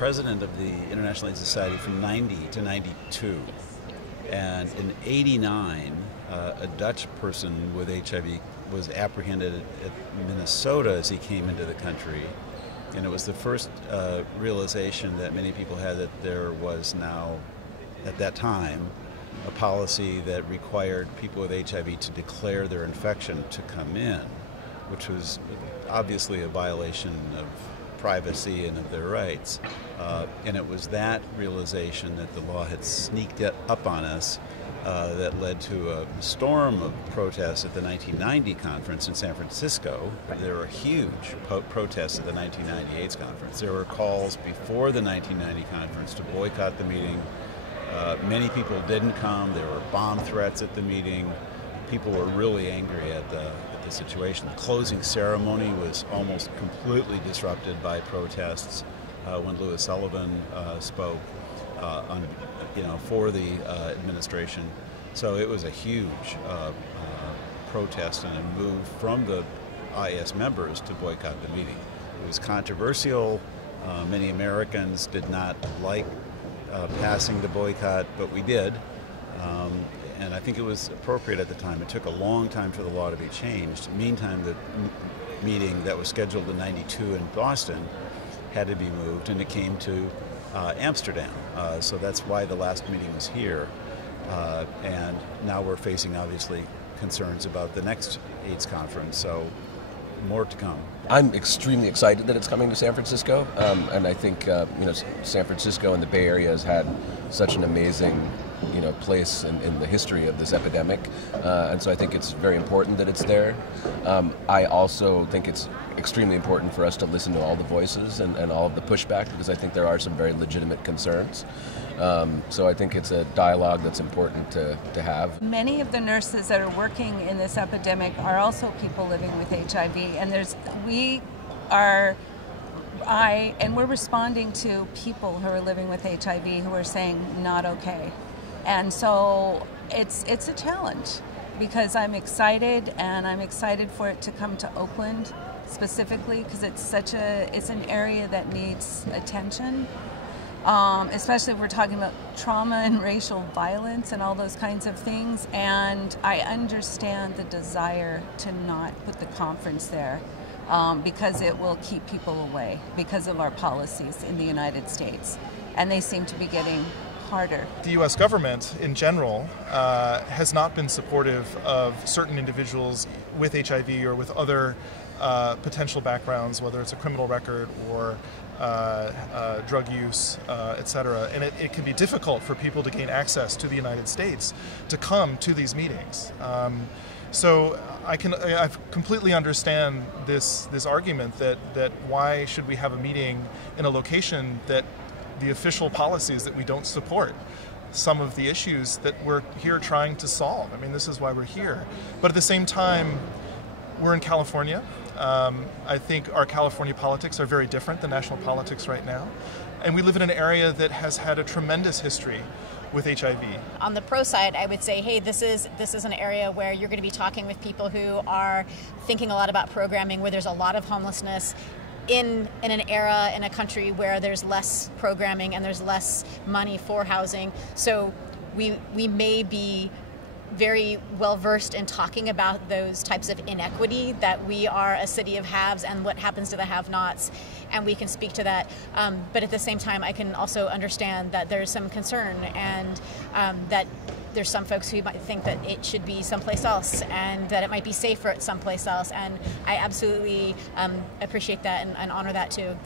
president of the International AIDS Society from 90 to 92. And in 89, a Dutch person with HIV was apprehended at Minnesota as he came into the country. And it was the first realization that many people had that there was now, at that time, a policy that required people with HIV to declare their infection to come in, which was obviously a violation of privacy and of their rights. And it was that realization that the law had sneaked up on us that led to a storm of protests at the 1990 conference in San Francisco. There were huge protests at the 1990 AIDS conference. There were calls before the 1990 conference to boycott the meeting. Many people didn't come. There were bomb threats at the meeting. People were really angry at the situation. The closing ceremony was almost completely disrupted by protests when Louis Sullivan spoke for the administration. So it was a huge protest and a move from the IS members to boycott the meeting. It was controversial. Many Americans did not like passing the boycott, but we did. And I think it was appropriate at the time. It took a long time for the law to be changed. Meantime, the meeting that was scheduled in '92 in Boston had to be moved, and it came to Amsterdam. So that's why the last meeting was here. And now we're facing, obviously, concerns about the next AIDS conference. So more to come. I'm extremely excited that it's coming to San Francisco, and I think San Francisco and the Bay Area has had such an amazing place in the history of this epidemic, and so I think it's very important that it's there. I also think it's extremely important for us to listen to all the voices and all of the pushback, because I think there are some very legitimate concerns. So I think it's a dialogue that's important to have. Many of the nurses that are working in this epidemic are also people living with HIV, and we're responding to people who are living with HIV who are saying not okay. And so it's a challenge, because I'm excited, and I'm excited for it to come to Oakland specifically, because it's an area that needs attention. Especially if we're talking about trauma and racial violence and all those kinds of things. And I understand the desire to not put the conference there because it will keep people away because of our policies in the United States. And they seem to be getting harder. The U.S. government in general has not been supportive of certain individuals with HIV or with other potential backgrounds, whether it's a criminal record or drug use, etc. And it can be difficult for people to gain access to the United States to come to these meetings. So I completely understand this argument that why should we have a meeting in a location that the official policies that we don't support some of the issues that we're here trying to solve. I mean, this is why we're here. But at the same time, we're in California. I think our California politics are very different than national politics right now. And we live in an area that has had a tremendous history with HIV. On the pro side, I would say, hey, this is an area where you're going to be talking with people who are thinking a lot about programming, where there's a lot of homelessness in an era, in a country where there's less programming and there's less money for housing. So we may be very well versed in talking about those types of inequity, that we are a city of haves and what happens to the have-nots, and we can speak to that. But at the same time, I can also understand that there's some concern, and that there's some folks who might think that it should be someplace else and that it might be safer at someplace else, and I absolutely appreciate that and honor that too.